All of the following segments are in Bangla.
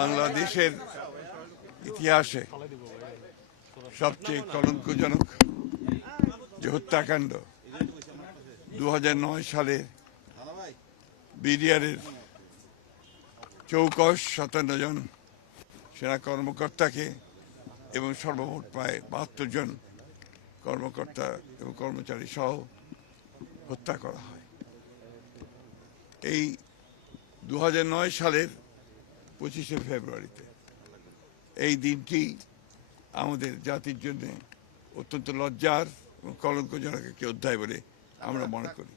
বাংলাদেশের ইতিহাসে সবচেয়ে কলঙ্কজনক যে হত্যাকাণ্ড 2009 সালে বিডিআরের 57 জন সেনা কর্মকর্তাকে এবং সর্বমোট প্রায় 72 জন কর্মকর্তা এবং কর্মচারী সহ হত্যা করা হয়। এই 2009 সালের 25শে ফেব্রুয়ারিতে এই দিনটি আমাদের জাতির জন্য অত্যন্ত লজ্জার এবং কলঙ্কজনক একটি অধ্যায় বলে আমরা মনে করি।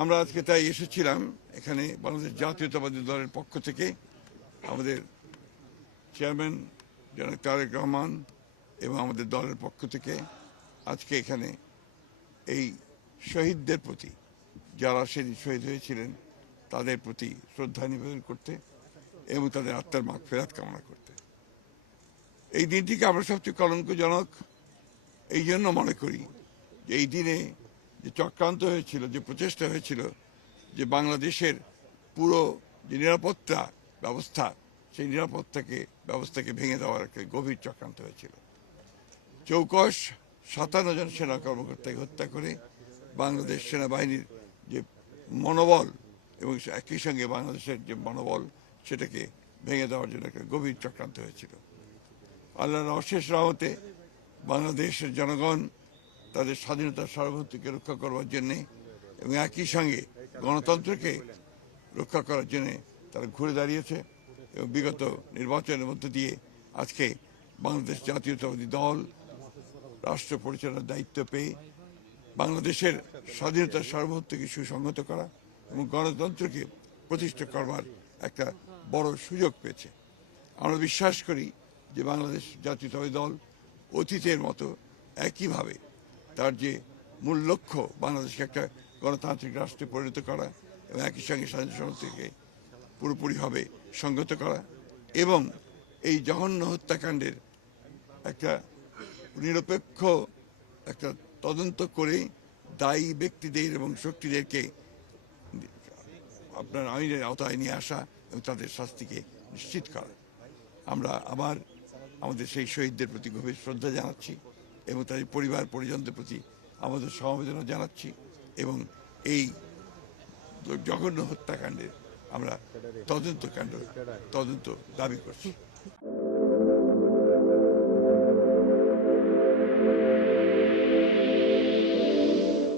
আমরা আজকে তাই এসেছিলাম এখানে বাংলাদেশ জাতীয়তাবাদী দলের পক্ষ থেকে আমাদের চেয়ারম্যান জনাব তারেক রহমান এবং আমাদের দলের পক্ষ থেকে আজকে এখানে এই শহীদদের প্রতি, যারা সেদিন শহীদ হয়েছিলেন তাদের প্রতি শ্রদ্ধা নিবেদন করতে এবং তাদের আত্মার মাগফিরাত কামনা করতে। এই দিনটিকে আমরা সবচেয়ে কলঙ্কজনক এই জন্য মনে করি যে এই দিনে যে চক্রান্ত হয়েছিল, যে প্রচেষ্টা হয়েছিল যে বাংলাদেশের পুরো যে নিরাপত্তা ব্যবস্থা, সেই ব্যবস্থাকে ভেঙে দেওয়ার একটা গভীর চক্রান্ত হয়েছিল। 57 জন সেনা কর্মকর্তাকে হত্যা করে বাংলাদেশ সেনাবাহিনীর যে মনোবল এবং একই সঙ্গে বাংলাদেশের যে মনোবল সেটাকে ভেঙে দেওয়ার জন্য একটা গভীর চক্রান্ত হয়েছিল। আল্লাহর অশেষ রহমতে বাংলাদেশের জনগণ তাদের স্বাধীনতার সার্বভৌমত্বকে রক্ষা করবার জন্যে এবং একই সঙ্গে গণতন্ত্রকে রক্ষা করার জন্যে তারা ঘুরে দাঁড়িয়েছে এবং বিগত নির্বাচনের মধ্য দিয়ে আজকে বাংলাদেশ জাতীয়তাবাদী দল রাষ্ট্র পরিচালনার দায়িত্ব পেয়ে বাংলাদেশের স্বাধীনতার সার্বভৌমত্বকে সুসংহত করা এবং গণতন্ত্রকে প্রতিষ্ঠা করবার একটা বড় সুযোগ পেয়েছে। আমরা বিশ্বাস করি যে বাংলাদেশ জাতীয়তাবাদী দল অতীতের মতো একইভাবে তার যে মূল লক্ষ্য বাংলাদেশকে একটা গণতান্ত্রিক রাষ্ট্রে পরিণত করা এবং একই সঙ্গে স্বাধীনতা সার্বভৌমত্বকে পুরোপুরিভাবে সংহত করা এবং এই জঘন্য হত্যাকাণ্ডের একটা নিরপেক্ষ একটা তদন্ত করে দায়ী ব্যক্তিদের এবং শক্তিদেরকে আপনার আইনের আওতায় নিয়ে আসা এবং তাদের শাস্তিকে নিশ্চিত করা। আমরা আবার আমাদের সেই শহীদদের প্রতি গভীর শ্রদ্ধা জানাচ্ছি এবং তাদের পরিবার পরিজনদের প্রতি আমাদের সমবেদনা জানাচ্ছি এবং এই জঘন্য হত্যাকাণ্ডের আমরা তদন্ত দাবি করছি।